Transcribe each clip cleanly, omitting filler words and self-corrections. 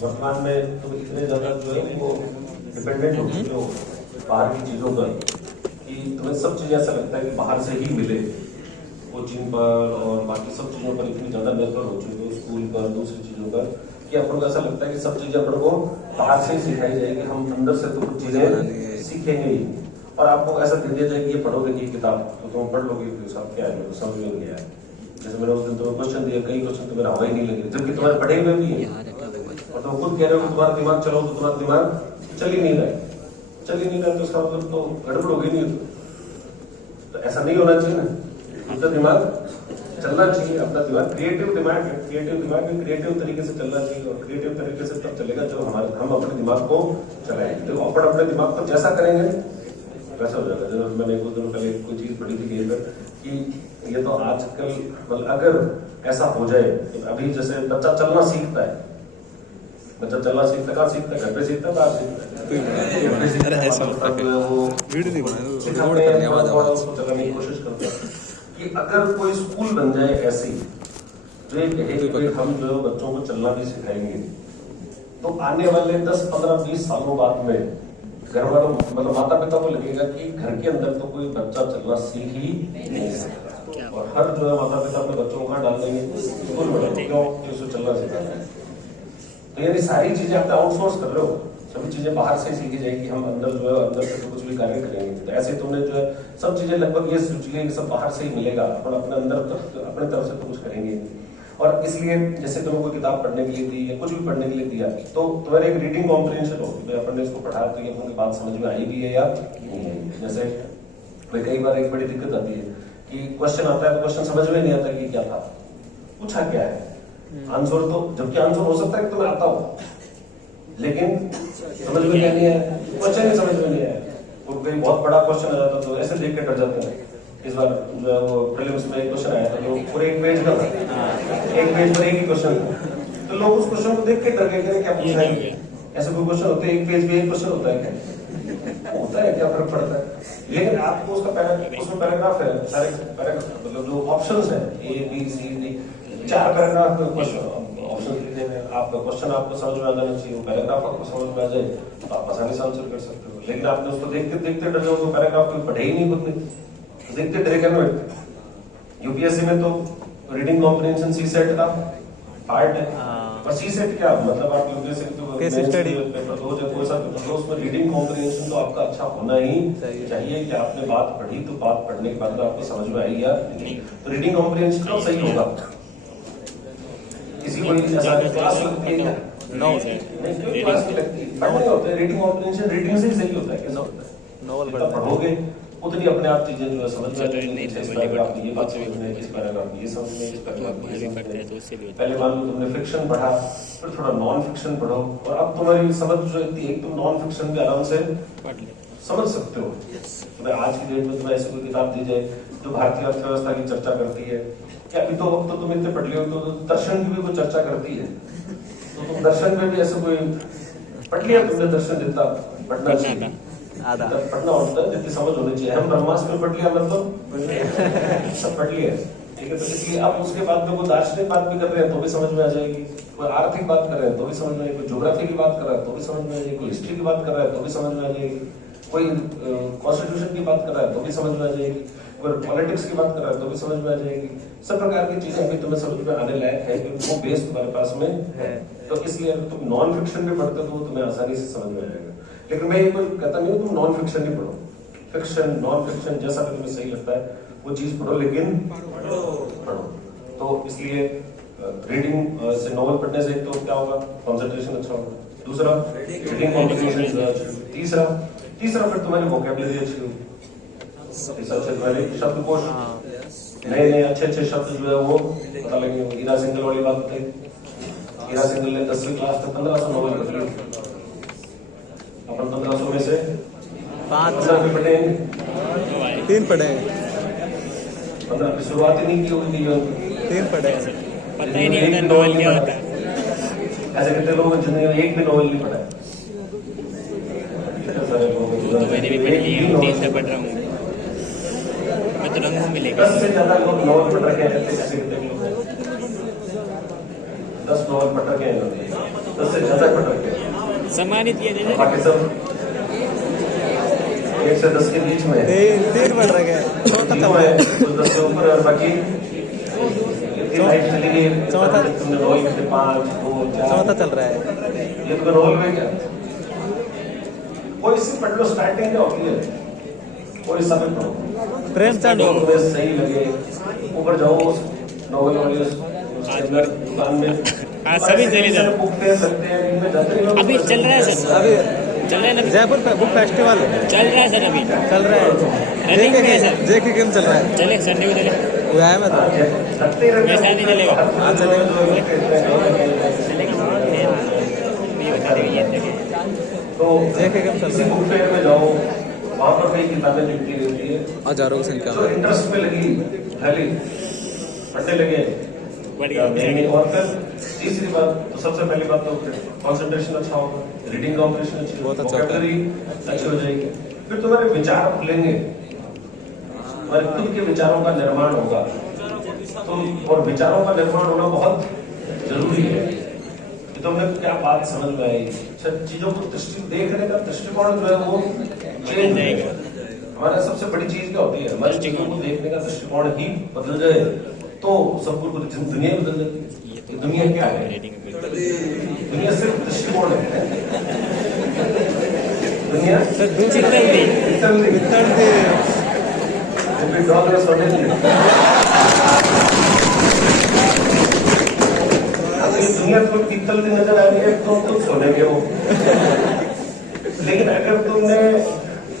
वर्तमान में तुम इतने ज्यादा जो है वो डिपेंडेंट हो चुके हो बाहर की चीजों पर कि तुम्हें सब चीजें ऐसा लगता है कि बाहर से ही मिले, कोचिंग पर और बाकी सब चीजों पर इतनी ज्यादा निर्भर हो चुके हो, स्कूल पर, दूसरी चीजों पर, कि अपन को ऐसा लगता है कि सब चीजें अपन को बाहर से ही सिखाई जाएगी, हम अंदर से तो कुछ चीजें सीखेंगे ही। और आपको ऐसा दे दिया जाए कि ये पढ़ोगे ये किताब तो तुम पढ़ लोगे, सब क्या है समझ में नहीं आया। जैसे मैंने उस दिन तुम्हें क्वेश्चन दिया, कई क्वेश्चन तुम्हें हवा ही नहीं लगे, जबकि तुम्हारे पढ़े हुए भी है और तुम खुद कह रहे हो कि तुम्हारा दिमाग चलाओ तो तुम्हारा दिमाग चल ही नहीं रहा है, चल ही नहीं रहा तो इसका मतलब तो गड़बड़ होगी नहीं। तो ऐसा नहीं होना चाहिए ना, अपना दिमाग चलना चाहिए, अपना दिमाग क्रिएटिव दिमाग है, क्रिएटिव दिमाग में क्रिएटिव तरीके से चलना चाहिए और क्रिएटिव तरीके से तब चलेगा जब हम अपने दिमाग को चलाएंगे। तो अपन अपने दिमाग को जैसा करेंगे वैसा हो जाएगा। जब मैंने कुछ दिनों पहले कोई चीज पढ़ी थी कि ये तो आजकल मतलब अगर ऐसा हो जाए तो अभी जैसे बच्चा चलना सीखता है, बच्चा चलना सीखता कहाँ सीखता है, घर पे सीखता है, बाहर सीखता है, चलाने की कोशिश करता है। कि अगर कोई स्कूल बन जाए ऐसी जो हम जो बच्चों को चलना भी सिखाएंगे तो आने वाले 10, 15, 20 सालों बाद में घर वालों मतलब माता पिता को लगेगा कि घर के अंदर तो कोई बच्चा चलना सीख ही नहीं सकता, और हर जो है माता पिता अपने बच्चों को कहाँ डाल देंगे, स्कूल में डाल देंगे, क्यों कि उसे चलना सिखाना है। तो यानी सारी चीजें आप आउटसोर्स कर रहे हो, सभी चीजें बाहर से सीखी जाएगी, हम अंदर जो है अंदर से तो कुछ भी कार्य करेंगे। तो ऐसे तुमने जो है सब चीजें लगभग ये सोच लिया कि सब बाहर से ही मिलेगा, अपन अपने अंदर अपने तरफ से तो कुछ करेंगे। और इसलिए जैसे तुम्हें कोई किताब पढ़ने के लिए दी या कुछ भी पढ़ने के लिए दिया तो तुम्हारे एक रीडिंग कॉम्प्रिहेंशन हो, तो अपन ने इसको पढ़ा तो ये अपनी बात समझ में आई भी है या नहीं आई। जैसे कई बार एक बड़ी दिक्कत आती है कि क्वेश्चन आता है तो क्वेश्चन समझ में नहीं आता कि क्या था, पूछा क्या है, आंसर तो जबकि आंसर हो सकता है कि तुम्हें आता हो लेकिन समझ में नहीं आया, क्वेश्चन ही समझ में नहीं आया। और कोई बहुत बड़ा क्वेश्चन आ जाता तो ऐसे देख के डर जाते हैं। इस बार जो है वो प्रीलिम्स में एक क्वेश्चन आया था जो पूरे एक पेज का था, एक पेज पर एक ही क्वेश्चन था, तो लोग उस क्वेश्चन को देख के डर गए कि क्या पूछा है। ऐसे कोई क्वेश्चन होते हैं एक पेज पे एक क्वेश्चन होता है क्या, होता है क्या फर्क पड़ता है। लेकिन आपको उसका उसमें पैराग्राफ है, सारे पैराग्राफ मतलब जो ऑप्शंस है ABCD 4 पैराग्राफ में क्वेश्चन ऑप्शन लिखे हैं, आपका क्वेश्चन आपको समझ में आ जाना चाहिए, वो पैराग्राफ आपको समझ में आ जाए तो आप आसानी से आंसर कर सकते हो। लेकिन आपने उसको देखते देखते डर जाओ तो पैराग्राफ को पढ़े ही नहीं, खुद ने देखते डरे क्या बैठते। यूपीएससी में तो रीडिंग कॉम्प्रिहेंशन सीसेट का पार्ट है, और सीसेट क्या मतलब आप यूपीएससी पेपर दो या कोई सा पेपर दो उसमें रीडिंग कॉम्प्रिहेंशन तो आपका अच्छा होना ही चाहिए कि आपने बात पढ़ी तो बात पढ़ने के बाद आपको समझ में आई या नहीं। तो रीडिंग कॉम्प्रिहेंशन तो सही होगा। किसी को क्लास लगती है क्या? नहीं, क्लास की लगती है, पढ़ने होता है रीडिंग कॉम्प्रिहेंशन रीडिंग से ही सही होता है। कैसा होता है, नॉवल पढ़ोगे उतनी अपने आप चीजें जो है समझ में आएंगी। इस पैराग्राफ में ये बात समझ में, इस पैराग्राफ में ये समझ में, इस पैराग्राफ में ये समझ में। पहले मान लो तुमने फिक्शन पढ़ा, फिर थोड़ा नॉन फिक्शन पढ़ो, और अब तुम्हारी समझ जो इतनी एक तुम नॉन फिक्शन भी आराम से समझ सकते हो। तुम्हें आज की डेट में तुम्हें ऐसी कोई किताब दी जाए जो भारतीय अर्थव्यवस्था की चर्चा करती है, या अभी तो वक्त तो तुम इतने पढ़ लियो तो दर्शन की भी कोई चर्चा करती है, तो तुम दर्शन में भी ऐसे कोई पढ़ लिया तुमने, दर्शन जितना पढ़ना चाहिए पढ़ना होता है, जितनी समझ होनी चाहिए। हम ब्रह्मास्त्र में पढ़ लिया मतलब सब पढ़ लिया, ठीक है। तो इसलिए अब उसके बाद में कोई दार्शनिक बात भी कर रहे हैं तो भी समझ में आ जाएगी, कोई आर्थिक बात कर रहे हैं तो भी समझ में आएगी, कोई ज्योग्राफी की बात कर रहा है तो भी समझ में आ जाएगी, कोई हिस्ट्री की बात कर रहा है तो भी समझ में आ जाएगी, कोई कॉन्स्टिट्यूशन की बात कर रहा है तो भी समझ में आ जाएगी, कोई पॉलिटिक्स की बात कर रहा है तो भी समझ में आ जाएगी। सब प्रकार की चीजें अभी तुम्हें समझ में आने लायक है क्योंकि वो बेस तुम्हारे पास में है। तो इसलिए अगर तुम नॉन फिक्शन भी पढ़ते हो तो तुम्हें आसानी से समझ में आएगा। लेकिन मैं ये कोई कहता नहीं हूँ तुम नॉन फिक्शन ही पढ़ो, फिक्शन नॉन फिक्शन जैसा भी तुम्हें सही लगता है वो चीज पढ़ो, लेकिन पढ़ो। तो इसलिए रीडिंग से नॉवल पढ़ने से तो क्या होगा, कंसंट्रेशन अच्छा होगा, दूसरा रीडिंग कॉम्प्रिहेंशन, तीसरा फिर तुम्हारी वोकैबुलरी अच्छी होगी, तुम्हारे शब्दकोश नए अच्छे शब्द जो है वो पता लगेंगे। हीरा सिंगल वाली बात बताई, हीरा सिंगल ने 10वीं क्लास में 1500 नॉवल पढ़ लिए, अपन 1500 में से 5 पढ़े, 3 पढ़े, 15 की शुरुआत ही नहीं की होगी, 3 पढ़े, पता ही नहीं होता नॉवल क्या होता है। ऐसे कितने लोगों ने जिंदगी में एक भी नॉवल नहीं पढ़ा है? तो मैंने भी पढ़ लिया, 3 से पढ़ रहा हूँ मैं तो रंगों में लेकर। 10 से ज्यादा लोग नॉवल पढ़ रखे हैं, 10 नॉवल पढ़ रखे हैं। 10 से ज्यादा पढ़ रखे हैं। सम्मानित किया जाए। बाकी सब 1 से 10 के बीच में है। तीन पढ़ रखे हैं, चौथा तीनों चल है, रहा है। कुछ 10 से ऊपर है और बाकी लाइफ चली गई। चौथा तुमने रोल में 5 2 4 चौथा चल रहा है। ये तो रोल में क्या कोई सी पढ़ लो, स्टार्टिंग क्या होती है, कोई समय पढ़ो, प्रेमचंद जो तुम्हें सही लगे ऊपर जाओ उस नॉवल वाले दुकान में। हाँ, सभी चले जाओ। पूछते सकते हैं इनमें जाते हैं लोग। अभी चल रहा है सर, अभी चल रहा है ना, जयपुर पे बुक फेस्टिवल चल रहा है सर अभी। चल रहा है। रनिंग में है सर। जेके गेम चल रहा है। चले संडे को चले। वो है मैं तो लगते ही रहते हैं। वैसा नहीं चलेगा। हाँ, चलेगा। ये बता देंगे ये तक। तो जेके गेम चल किसी रहा बुक फेयर में जाओ, वहां पर कई किताबें लिखी रहती है, है। हजारों की संख्या जो में। इंटरेस्ट में लगी पहले पढ़ने लगे। बढ़ या गया। नहीं, और फिर तीसरी बात तो सबसे पहली बात तो कंसंट्रेशन अच्छा होगा, रीडिंग कॉम्पिटिशन अच्छी बहुत होगी, अच्छा होता है। vocabulary अच्छी हो जाएगी, फिर तुम्हारे विचार खुलेंगे, तुम्हारे खुद के विचारों का निर्माण होगा। तो और विचारों का निर्माण होना बहुत जरूरी है कि तुमने क्या बात समझ में आई, चीजों को दृष्टि देखने का दृष्टिकोण जो है वो चेंज जाएगा। हमारा सबसे बड़ी चीज क्या होती है, हमारी चीजों को देखने का दृष्टिकोण ही बदल जाए तो सब कुछ दुनिया ही बदल जाती है। ये दुनिया क्या है? दुनिया सिर्फ दृष्टिकोण है। दुनिया डॉग में सोने की दुनिया को निकलती नजर आ रही है तो खुद सोने के हो। लेकिन अगर तुमने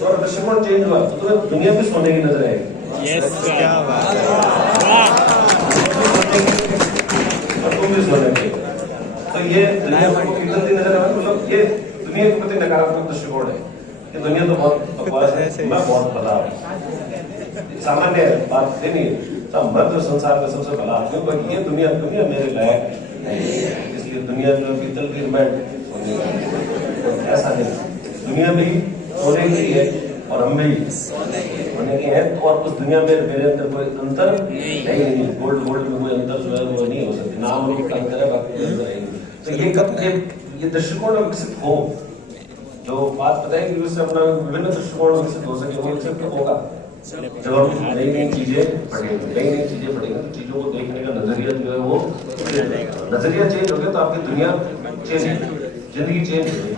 थोड़ा दृष्टिकोण चेंज हुआ तो तुम्हें दुनिया भी सोने की नजर आएगी। यस क्या बात है। और तुम भी सोने के। तो ये दुनिया को निकलती नजर आ रही है, मतलब ये दुनिया के प्रति नकारात्मक दृष्टिकोण है कि दुनिया तो बहुत बकवास है, मैं बहुत भला हूँ। सामान्य बात नहीं है, मैं तो संसार का सबसे भला आदमी, पर ये दुनिया मेरे लायक नहीं है। इसलिए दुनिया जो पीतल की ऐसा नहीं, दुनिया भी सोने की है और हम भी सोने के हैं। तो और उस दुनिया में मेरे अंदर कोई अंतर नहीं, गोल्ड में कोई अंतर जो है वो नहीं हो सकती, नाम रूप का अंतर है, बाकी अंतर है। तो ये कब ये दृष्टिकोण विकसित हो, जो बात पता है कि उससे अपना विभिन्न दृष्टिकोण विकसित हो सके, वो विकसित कब होगा जब हम नई चीजें पढ़ेंगे तो चीजों को देखने का नजरिया जो है वो नजरिया चेंज हो गया तो आपकी दुनिया चेंज, जिंदगी चेंज हो गई,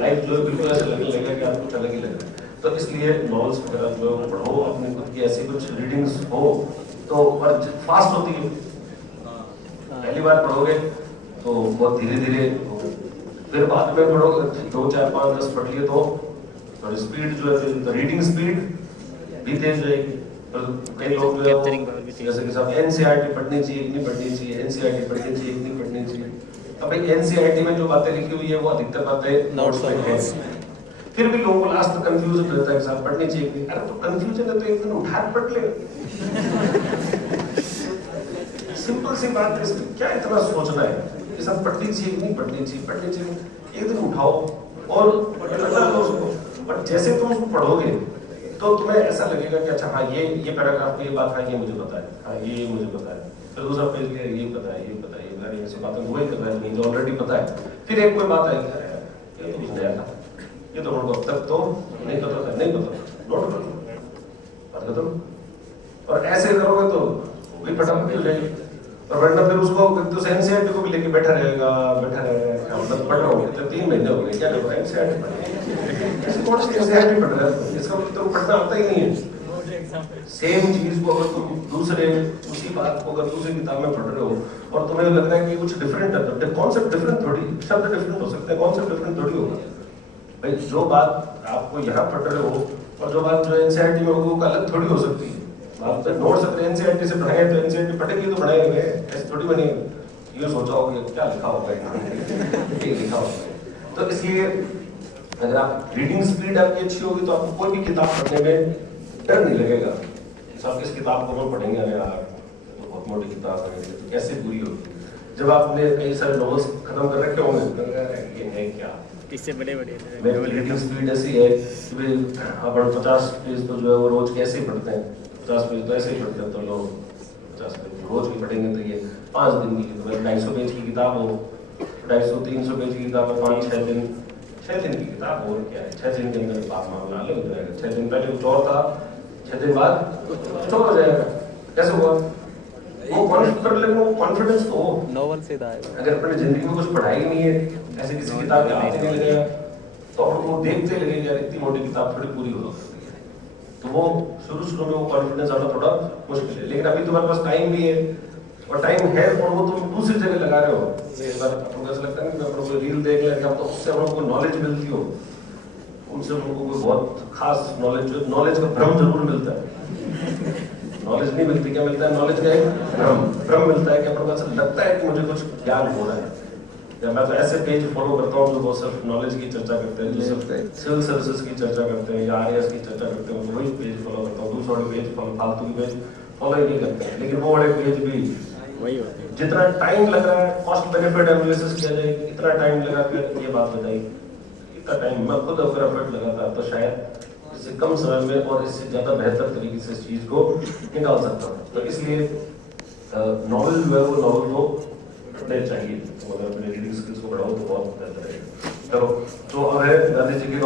लाइफ जो है बिल्कुल ऐसा लगने लगेगा कि आपको अलग ही लगेगा। तो इसलिए नॉवेल्स वगैरह जो है वो पढ़ो, अपनी खुद की ऐसी कुछ रीडिंग्स हो तो, और फास्ट होती है, पहली बार पढ़ोगे तो बहुत धीरे धीरे, फिर बाद में पढ़ोगे 2 4 5 10 पढ़ लिए तो स्पीड जो है रीडिंग स्पीड भी तेज रहेगी। तो कई लोग जो है जैसे कि सब एनसीईआरटी पढ़नी चाहिए, नहीं पढ़नी चाहिए, एनसीईआरटी पढ़नी चाहिए, नहीं पढ़नी चाहिए। अब भाई एनसीईआरटी में जो बातें लिखी हुई है वो अधिकतर बातें नोट्स में है, फिर भी लोगों को लास्ट तक कंफ्यूजन रहता है कि साहब पढ़नी चाहिए। अरे तो कंफ्यूजन है तो एक दिन उठा पढ़ ले, सिंपल सी बात है, इसमें क्या इतना सोचना है कि सब पढ़नी चाहिए, नहीं पढ़नी चाहिए, एक दिन उठाओ और पढ़ना लो उसको। और जैसे तुम उसको पढ़ोगे तो तुम्हें ऐसा लगेगा कि अच्छा हाँ ये पैराग्राफ में ये बात है, ये मुझे पता है, हाँ ये मुझे पता है, फिर दूसरा पेज लिया, ये पता है, ये ऐसी बातें वही कर रहा है जो ऑलरेडी पता है। फिर एक कोई बात आएगी, ये तो कुछ नया था, ये तो हमको अब तक तो नहीं पता था, नोट कर लो, बात खत्म। और ऐसे करोगे तो भी फटाफट हो जाएगी। और वरना फिर उसको तो एनसीईआरटी को भी लेके बैठा रहेगा, मतलब पढ़ रहा हूँ, 3 महीने हो गए, क्या कर रहा है एनसीईआरटी पढ़ रहा है, इसका मतलब तो पढ़ना आता ही नहीं है। सेम चीज को अगर तुम दूसरे उसी बात को अगर दूसरी किताब में पढ़ रहे हो और तुम्हें लग रहा है कि कुछ डिफरेंट है, तो कॉन्सेप्ट डिफरेंट थोड़ी, शब्द डिफरेंट हो सकते हैं, कॉन्सेप्ट डिफरेंट थोड़ी होगा। भाई जो बात आपको यहाँ पढ़ रहे हो और जो बात जो एनसीईआरटी में होगी वो अलग थोड़ी हो सकती है। आप नोट्स अगर एनसीईआरटी से पढ़ाए तो एनसीईआरटी पढ़ेगी तो पढ़ाए हुए, ऐसे थोड़ी बनी ये सोचा होगा क्या लिखा होगा, ये लिखा होगा। तो इसलिए अगर आप रीडिंग स्पीड आपकी अच्छी होगी तो आपको कोई भी किताब पढ़ने में डर नहीं लगेगा। सब इस किताब को हम पढ़ेंगे, अरे यार तो बहुत मोटी किताब है, तो कैसे पूरी होगी। जब आपने कई सारे नॉवेल्स खत्म कर रखे होंगे, ये है क्या, इससे बड़े मेरी रीडिंग स्पीड ऐसी है कि अपन 50 पेज तो जो है वो रोज कैसे ही पढ़ते हैं, 50 पेज तो ऐसे ही पढ़ते हैं, तो लोग 50 पेज रोज भी पढ़ेंगे तो ये 5 दिन की, तो 250 पेज की किताब हो 250-300 पेज की किताब है, 5-6 दिन, 6 दिन की किताब और क्या है, 6 दिन के अंदर बात मामला अलग हो जाएगा। 6 दिन पहले कुछ और था, 6 दिन बाद कुछ और हो जाएगा। कैसे हुआ? वो कॉन्फिडेंस तो हो। नोवेल सीधा है। अगर अपनी जिंदगी में कुछ पढ़ाई नहीं है, ऐसे किसी किताब के हाथ नहीं लगेगा, तो अपन वो देखते लगेगा यार इतनी मोटी किताब थोड़ी पूरी हो सकती है। तो वो शुरू में वो कॉन्फिडेंस आना थोड़ा मुश्किल है। लेकिन अभी तुम्हारे पास टाइम भी है, और टाइम है और वो तुम दूसरी जगह लगा रहे हो। एक बार आपको ऐसा लगता है कि अपन कोई रील देख लें, तो उससे अपन को नॉलेज मिलती हो, उनसे उनको कोई बहुत खास नॉलेज का भ्रम जरूर मिलता है। नॉलेज नहीं मिलती, क्या मिलता है? नॉलेज का एक भ्रम मिलता है कि अपन को ऐसा लगता है कि मुझे कुछ ज्ञान हो रहा है। या मैं तो ऐसे पेज फॉलो करता हूँ जो वो सिर्फ नॉलेज की चर्चा करते हैं, जो सिर्फ सिविल सर्विसेज की चर्चा करते हैं या आरएएस की चर्चा करते हैं, तो वही पेज फॉलो करता हूँ। दूसरे पेज फालतू की पेज फॉलो ही नहीं करते हैं। लेकिन वो वाले पेज भी वही होते हैं। जितना टाइम लग रहा है, कॉस्ट बेनिफिट एनालिसिस किया जाए, इतना टाइम लगा कर ये बात बताई, इतना टाइम मैं खुद अगर एफर्ट लगाता तो शायद इससे कम समय में और इससे ज्यादा बेहतर तरीके से इस चीज को निकाल सकता हूँ। तो इसलिए नॉवल जो है वो नॉवल को पढ़ने चाहिए। तो अगर अपने रीडिंग स्किल्स को बढ़ाओ तो बहुत बेहतर है। चलो, तो अब है गांधी जी की